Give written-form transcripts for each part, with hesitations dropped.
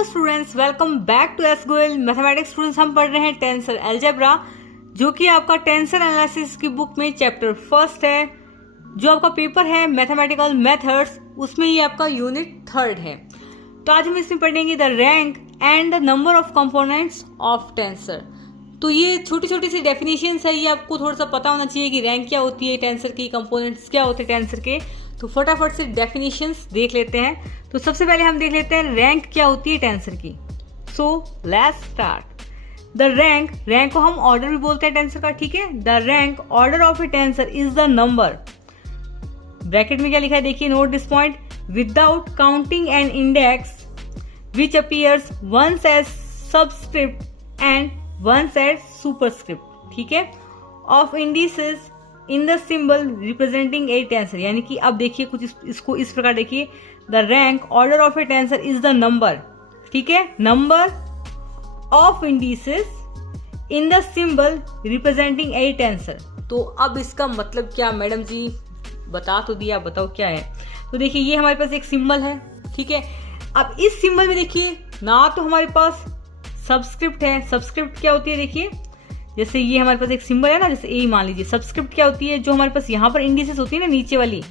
Hello students, welcome back to S Goyal mathematics. Students, हम पढ़ रहे हैं टेंसर अलजेब्रा, जो कि आपका टेंसर एनालिसिस की बुक में चैप्टर फर्स्ट है। जो आपका पेपर है मैथमेटिकल मेथड्स, उसमें ये आपका यूनिट थर्ड है। तो आज हम इसमें पढ़ेंगे the rank and the number of components of tensor. तो ये छोटी छोटी सी डेफिनेशंस है, ये आपको थोड़ा सा पता होना चाहिए कि रैंक क्या होती है टेंसर की, कंपोनेंट्स क्या होते हैं टेंसर के। तो फटाफट से डेफिनेशंस देख लेते हैं। तो सबसे पहले हम देख लेते हैं रैंक क्या होती है टेंसर की। So let's start. The rank को हम ऑर्डर भी बोलते हैं टेंसर का, ठीक है। The rank order of a tensor is the number, bracket में क्या लिखा है देखिए, note this point, without counting an index which appears once as subscript and once as superscript, ठीक है, of indices in the symbol representing a tensor. यानी कि अब देखिए कुछ इसको इस प्रकार देखिए, the rank order of a tensor is the number, ठीक है, number of indices in the symbol representing a tensor. तो अब इसका मतलब क्या मैडम जी, बता तो दिया, बताओ क्या है। तो देखिए ये हमारे पास एक सिंबल है, ठीक है। अब इस सिंबल में देखिए ना तो हमारे पास सबस्क्रिप्ट है। सबस्क्रिप्ट क्या होती है देखिए, जैसे ये हमारे पास एक सिंबल है ना, जैसे ए मान लीजिए। सबस्क्रिप्ट क्या होती है, जो हमारे पास यहाँ पर इंडिसेस होती है ना नीचे वाली,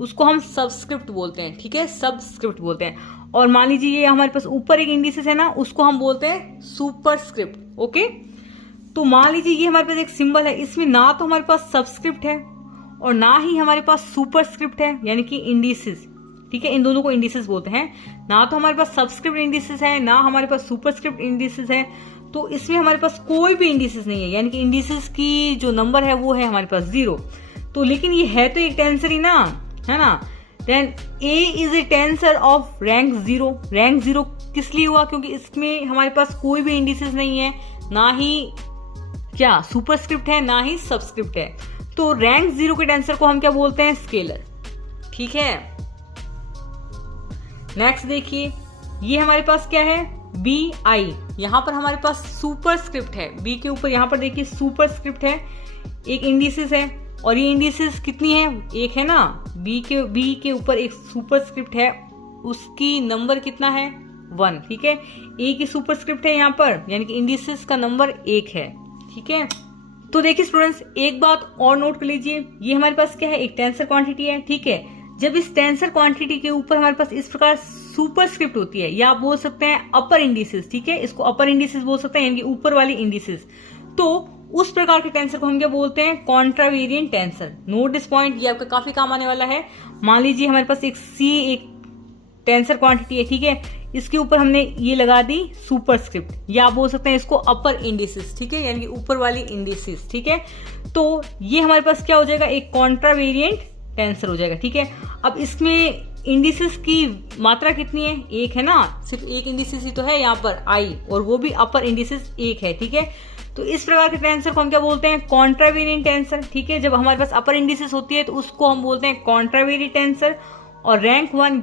उसको हम सबस्क्रिप्ट बोलते हैं, ठीक है, सबस्क्रिप्ट बोलते हैं। और मान लीजिए ये हमारे पास ऊपर एक इंडिसेस है ना, उसको हम बोलते हैं सुपरस्क्रिप्ट, ओके। तो मान लीजिए ये हमारे पास एक सिंबल है, इसमें ना तो हमारे पास सबस्क्रिप्ट है और ना ही हमारे पास सुपरस्क्रिप्ट है, यानी कि इंडिसेस, ठीक है। इन दोनों को इंडिसेस बोलते हैं। ना तो हमारे पास सबस्क्रिप्ट इंडिसेस है, ना हमारे पास सुपरस्क्रिप्ट इंडिसेस है। तो इसमें हमारे पास कोई भी इंडिसेस नहीं है, यानी कि इंडिसेस की जो नंबर है वो है हमारे पास 0। तो लेकिन ये है तो एक टेंसर ही ना, है ना। Then A is a tensor of rank 0। Rank 0 किस लिए हुआ, क्योंकि इसमें हमारे पास कोई भी इंडिसेस नहीं है, ना ही क्या सुपरस्क्रिप्ट है, ना ही सबस्क्रिप्ट है। तो रैंक 0 के टेंसर को हम क्या बोलते हैं, स्केलर, ठीक है। नेक्स्ट देखिए, ये हमारे पास क्या है, बी आई। यहां पर हमारे पास सुपरस्क्रिप्ट है, बी के ऊपर यहां पर देखिए सुपरस्क्रिप्ट है, एक इंडिसेस है, और ये इंडिसेस कितनी है, एक है ना। बी के ऊपर एक सुपरस्क्रिप्ट है, उसकी नंबर कितना है, 1, ठीक है। ए की सुपरस्क्रिप्ट है यहाँ पर, यानी कि इंडिसेस का नंबर 1 है, ठीक है। तो देखिए स्टूडेंट्स, एक बात और नोट कर लीजिए, ये हमारे पास क्या है, एक टेंसर क्वांटिटी है, ठीक है। जब इस टेंसर क्वांटिटी के ऊपर हमारे पास इस प्रकार सुपरस्क्रिप्ट होती है, या आप बोल सकते हैं अपर इंडिसेस, ठीक है, इसको अपर इंडिसेस बोल सकते हैं, यानी कि ऊपर वाली इंडिसेस। तो उस प्रकार के टेंसर को हम क्या बोलते हैं, contravariant tensor. Note this point, ये आपका काफी काम आने वाला है। मान लीजिए हमारे पास एक टेंसर क्वांटिटी है, ठीक है, इसके ऊपर हमने ये लगा दी सुपरस्क्रिप्ट, या आप बोल सकते हैं इसको अपर इंडिसेस, ठीक है, यानी कि ऊपर वाली इंडिसेस, ठीक है। तो ये हमारे पास क्या हो जाएगा, एक कॉन्ट्रावेरिएंट टेंसर हो जाएगा, ठीक है। अब इसमें इंडिसेस की मात्रा कितनी है, 1 है ना, सिर्फ एक इंडिसेस ही तो है यहाँ पर, आई, और वो भी अपर इंडिसेस 1 है, ठीक है। तो इस प्रकार के टेंसर को हम क्या बोलते हैं, कॉन्ट्रावेरिएंट टेंसर, ठीक है। जब हमारे पास अपर इंडिसेस होती है तो उसको हम बोलते हैं कॉन्ट्रावेरिएंट टेंसर। और रैंक 1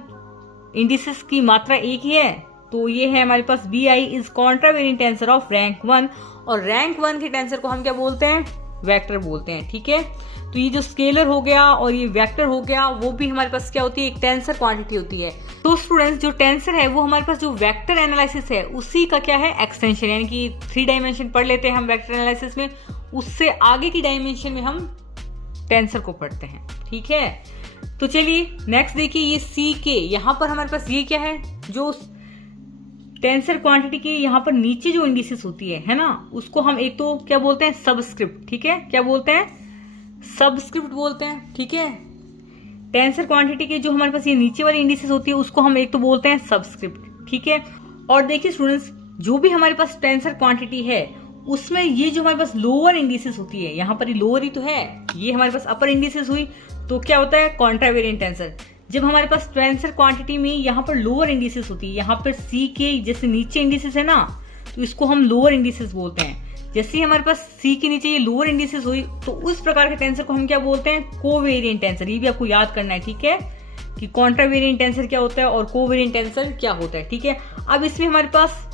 इंडिसेस की मात्रा 1 ही है, तो ये है हमारे पास B I is contravariant tensor of rank 1। और रैंक 1 के टेंसर को हम क्या बोलते हैं, वेक्टर बोलते हैं, ठीक है। तो ये जो स्केलर हो गया और ये वेक्टर हो गया, वो भी हमारे पास क्या होती है, एक टेंसर क्वांटिटी होती है। तो स्टूडेंट्स, जो टेंसर है वो हमारे पास जो वेक्टर एनालिसिस है उसी का क्या है, एक्सटेंशन, यानी कि 3 डायमेंशन पढ़ लेते हैं हम वेक्टर एनालिसिस में, उससे आगे की डायमेंशन में हम टेंसर को पढ़ते हैं, ठीक है। तो चलिए नेक्स्ट देखिए, ये सी के यहाँ पर हमारे पास ये क्या है, जो टेंसर क्वांटिटी की यहाँ पर नीचे जो इंडिसेस होती है ना, उसको हम एक तो क्या बोलते हैं, सबस्क्रिप्ट, ठीक है, क्या बोलते हैं, सबस्क्रिप्ट बोलते हैं, ठीक है। टेंसर क्वांटिटी के जो हमारे पास ये नीचे वाली इंडिसेस होती है उसको हम एक तो बोलते हैं सबस्क्रिप्ट, ठीक है। और देखिए स्टूडेंट्स, जो भी हमारे पास टेंसर क्वांटिटी है उसमें ये जो हमारे पास लोअर इंडिसेस होती है, यहाँ पर ये लोअर ही तो है, ये हमारे पास अपर इंडिसेस हुई, तो क्या होता है, कॉन्ट्रावेरिएंट टेंसर। जब हमारे पास टेंसर क्वांटिटी में यहाँ पर लोअर इंडिसेस होती है, यहाँ पर सी के जैसे नीचे इंडिसेस है ना, तो इसको हम लोअर इंडिसेस बोलते हैं। जैसे ही हमारे पास सी के नीचे ये लोअर इंडिसेस हुई, तो उस प्रकार के टेंसर को हम क्या बोलते हैं, कोवेरिएंट टेंसर। ये भी आपको याद करना है, ठीक है, कि कॉन्ट्रावेरिएंट टेंसर क्या होता है और कोवेरिएंट टेंसर क्या होता है, ठीक है। अब इसमें हमारे पास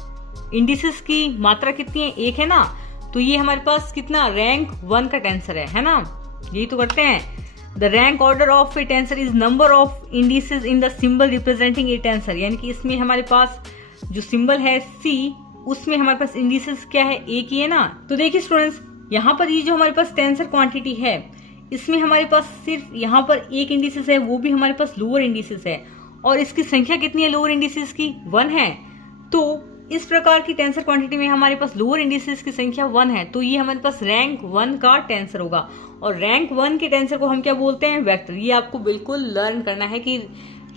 इंडिसेस की मात्रा कितनी है, 1 है ना, तो ये हमारे पास कितना, रैंक 1 का टेंसर है ना। यही तो करते हैं, the rank order of a tensor is number of indices in the symbol representing a tensor, यानी कि इसमें हमारे पास जो सिंबल है C, उसमें हमारे पास इंडिसेस क्या है, एक ही है ना। तो देखिए स्टूडेंट्स, यहाँ पर ये जो हमारे पास टेंसर क्वांटिटी है, इसमें हमारे पास सिर्फ यहाँ पर एक इंडिसेस है, वो भी हमारे पास लोअर इंडिसेस है, और इसकी संख्या कितनी है लोअर इंडिसेस की, 1 है। तो इस प्रकार की टेंसर क्वांटिटी में हमारे पास लोअर इंडिसेस की संख्या 1 है, तो ये हमारे पास रैंक 1 का टेंसर होगा। और रैंक 1 के टेंसर को हम क्या बोलते हैं, वेक्टर। ये आपको बिल्कुल लर्न करना है कि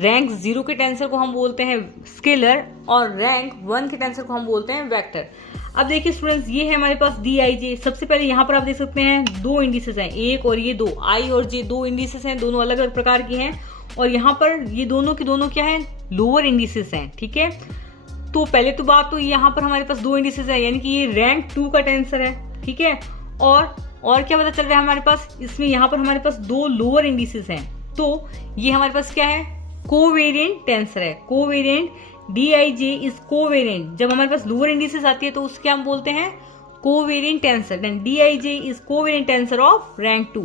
रैंक 0 के टेंसर को हम बोलते हैं स्केलर, और रैंक 1 के टेंसर को हम बोलते हैं वेक्टर। अब देखिए स्टूडेंट्स, ये है हमारे पास डी आई जे। सबसे पहले यहाँ पर आप देख सकते हैं 2 इंडिसेस हैं, एक और ये 2, आई और जे 2 इंडिसेस हैं, दोनों अलग अलग प्रकार की हैं। और यहाँ पर ये दोनों की दोनों क्या है, लोअर इंडिसेस हैं, ठीक है। तो पहले तो बात तो यहाँ पर हमारे पास 2 इंडिसेस है, यानी कि ये रैंक 2 का टेंसर है, ठीक है। और क्या पता चल रहा है हमारे पास, इसमें यहाँ पर हमारे पास 2 लोअर इंडिसेस हैं, तो ये हमारे पास क्या है, कोवेरिएंट टेंसर है। Covariant, D I J is covariant. जब हमारे पास लोअर इंडिसेस आती है तो उसके हम बोलते हैं covariant tensor. Then D I J is covariant tensor of rank 2।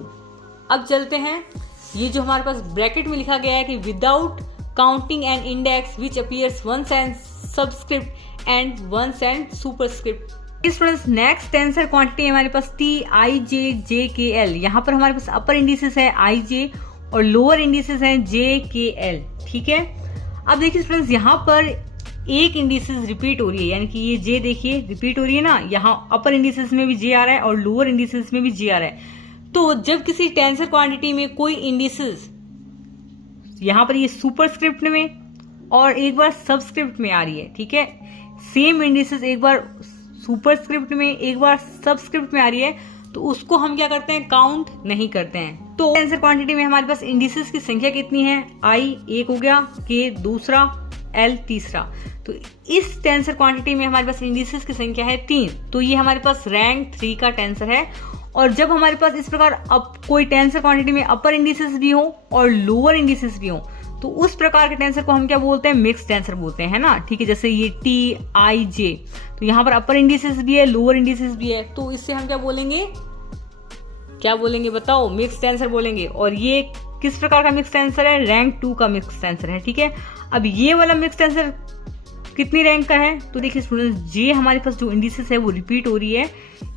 अब चलते हैं, ये जो हमारे पास ब्रैकेट में लिखा गया है कि without counting an index which appears once and subscript and once and superscript. Students, next tensor quantity है हमारे पास टी आई जे जे के एल। यहाँ पर हमारे पास अपर इंडिसेस है आई जे और लोअर इंडिसेस है जे के एल, ठीक है। अब देखिए स्टूडेंट्स, यहाँ पर एक इंडिसेस रिपीट हो रही है, यानी कि ये जे देखिए रिपीट हो रही है ना। यहाँ अपर इंडिसेस में भी जे आ रहा है और लोअर इंडिसेस में भी जे आ रहा है। तो जब किसी टेंसर क्वांटिटी में कोई इंडिसेस, यहाँ पर ये सुपरस्क्रिप्ट में और एक बार सबस्क्रिप्ट में आ रही है, ठीक है। सेम इंडिसेस एक बार सुपरस्क्रिप्ट में एक बार सबस्क्रिप्ट में आ रही है, तो उसको हम क्या करते हैं, काउंट नहीं करते हैं। तो टेंसर क्वांटिटी में हमारे पास इंडिसेस की संख्या कितनी है, आई एक हो गया, के दूसरा, एल तीसरा। तो इस टेंसर क्वांटिटी में हमारे पास इंडिसेस की संख्या है 3, तो ये हमारे पास रैंक 3 का टेंसर है। और जब हमारे पास इस प्रकार अब कोई टेंसर क्वांटिटी में अपर इंडिसेस भी हो और लोअर इंडिसेस भी हो, तो उस प्रकार के टेंसर को हम क्या बोलते हैं, मिक्स टेंसर बोलते हैं, है ना, ठीक है। जैसे ये टी आई जे, तो यहाँ पर अपर इंडिसेस भी है लोअर इंडिसेस भी है, तो इससे हम क्या बोलेंगे, क्या बोलेंगे बताओ, मिक्स टेंसर बोलेंगे। और ये किस प्रकार का मिक्स टेंसर है, रैंक 2 का मिक्स टेंसर है, ठीक है। अब ये वाला मिक्स टेंसर कितनी रैंक का है, तो देखिए स्टूडेंट्स, जे हमारे पास जो इंडिसेस है वो रिपीट हो रही है,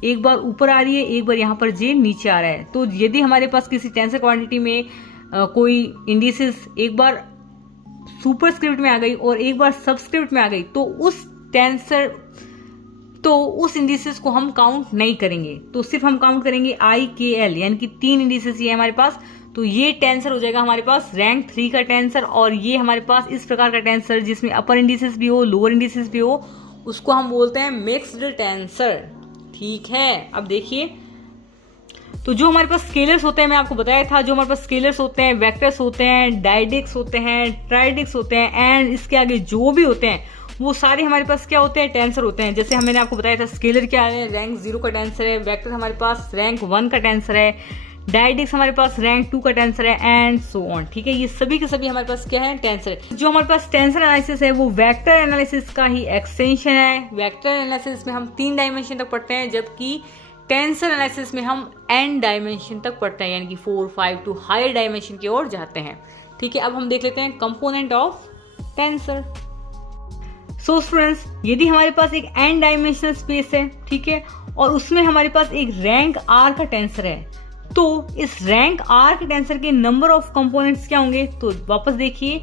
एक बार ऊपर आ रही है, एक बार यहाँ पर जे नीचे आ रहा है। तो यदि हमारे पास किसी टेंसर क्वांटिटी में कोई इंडिसेस एक बार सुपरस्क्रिप्ट में आ गई और एक बार सबस्क्रिप्ट में आ गई, तो उस इंडिसेस को हम काउंट नहीं करेंगे, तो सिर्फ हम काउंट करेंगे आई के एल, यानी कि 3 इंडिसेस ये है हमारे पास। तो ये टेंसर हो जाएगा हमारे पास रैंक 3 का टेंसर। और ये हमारे पास इस प्रकार का टेंसर जिसमें अपर इंडिसेस भी हो लोअर इंडिसेस भी हो, उसको हम बोलते हैं मिक्स्ड टेंसर, ठीक है। अब देखिए, तो जो हमारे पास स्केलर्स होते हैं, मैं आपको बताया था, जो हमारे पास स्केलर्स होते हैं, वेक्टर्स होते हैं, डायडिक्स होते हैं, ट्राइडिक्स होते हैं, एंड इसके आगे जो भी होते हैं वो सारे हमारे पास क्या होते हैं, टेंसर होते हैं। जैसे मैंने आपको बताया था, स्केलर क्या है, रैंक 0 का टेंसर है, वेक्टर हमारे पास रैंक 1 का टेंसर है, डायडिक्स हमारे पास रैंक 2 का टेंसर है, एंड सो ऑन, ठीक है। ये सभी के सभी हमारे पास क्या है, टेंसर है। जो हमारे पास टेंसर एनालिसिस है वो वेक्टर एनालिसिस का ही एक्सटेंशन है। वेक्टर एनालिसिस में हम 3 डायमेंशन तक पढ़ते हैं, जबकि टेंसर एनालिसिस में हम n डायमेंशन तक पढ़ते हैं, यानी कि 4, 5 टू हायर डायमेंशन की ओर जाते हैं, ठीक है। अब हम देख लेते हैं component of tensor. So students, यदि हमारे पास एक n डायमेंशनल स्पेस है, ठीक है, और उसमें हमारे पास एक रैंक r का टेंसर है, तो इस रैंक r के टेंसर के नंबर ऑफ कंपोनेंट्स क्या होंगे, तो वापस देखिए,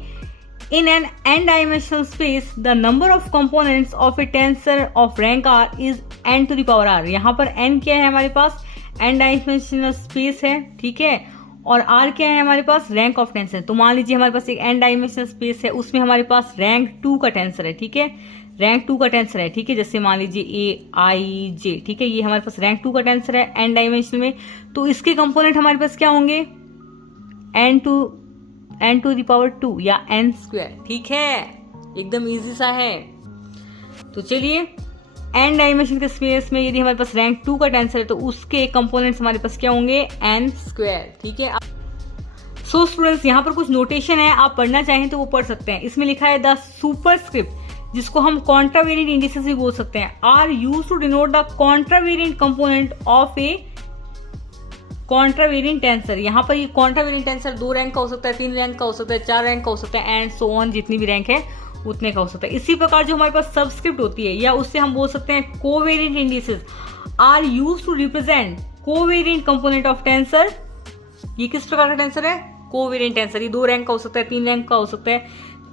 in an n dimensional space the number of components of a tensor of rank r is n to the power r। यहाँ पर n क्या है हमारे पास, n डायमेंशनल स्पेस है, ठीक है, और r क्या है हमारे पास, रैंक ऑफ टेंसर। तो मान लीजिए हमारे पास एक n डायमेंशनल स्पेस है, उसमें हमारे पास रैंक 2 का टेंसर है, ठीक है, रैंक 2 का टेंसर है, ठीक है। जैसे मान लीजिए ए आई जे, ठीक है, ये हमारे पास रैंक 2 का टेंसर है n डायमेंशन में, तो इसके कंपोनेंट हमारे पास क्या होंगे, n टू द पावर 2 या n स्क्वायर, ठीक है, एकदम इजी सा है। तो चलिए, n डायमेंशन के स्पेस में यदि हमारे पास रैंक 2 का टेंसर है, तो उसके कंपोनेंट्स हमारे पास क्या होंगे, n स्क्वायर, ठीक है। सो स्टूडेंट्स, यहाँ पर कुछ नोटेशन है, आप पढ़ना चाहें तो वो पढ़ सकते हैं। इसमें लिखा है द सुपरस्क्रिप्ट, जिसको हम कॉन्ट्रावेरिएंट इंडिसेस भी बोल सकते हैं, are used to denote the contravariant component of a contravariant tensor. यहाँ पर ये कॉन्ट्रावेरिएंट टेंसर 2 रैंक का हो सकता है, 3 रैंक का हो सकता है, 4 रैंक का हो सकता है, एंड सो ऑन, जितनी भी रैंक है उतने का हो सकता है। इसी प्रकार जो हमारे पास सबस्क्रिप्ट होती है या उससे हम बोल सकते हैं covariant indices are use to represent covariant component of tensor. ये किस प्रकार का टेंसर है? Covariant tensor. ये 2 रैंक का हो सकता है, 3 रैंक का हो सकता है,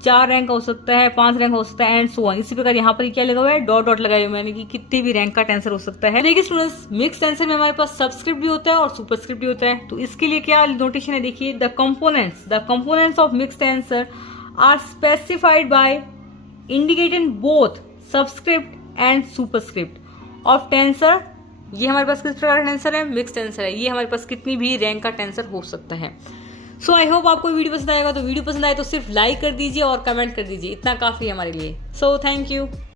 4 रैंक का हो सकता है, 5 रैंक का हो सकता है एंड सो ऑन। इसी प्रकार यहाँ पर क्या लगा हुआ है? डॉट डॉट लगाए हुए, यानी कि कितने भी रैंक का टेंसर हो सकता है। देखिए स्टूडेंट्स, मिक्स टेंसर में हमारे पास सबस्क्रिप्ट भी होता है और सुपरस्क्रिप्ट भी होता है। तो इसके लिए क्या नोटेशन है? देखिए, the components of mix tensor are specified by indicating both subscript and superscript of tensor. ये हमारे पास किस प्रकार का टेंसर है? मिक्स टेंसर है। ये हमारे पास कितनी भी रैंक का टेंसर हो सकता है। सो आई होप आपको वीडियो पसंद आएगा। तो वीडियो पसंद आए तो सिर्फ लाइक कर दीजिए और कमेंट कर दीजिए, इतना काफी है हमारे लिए। So thank you.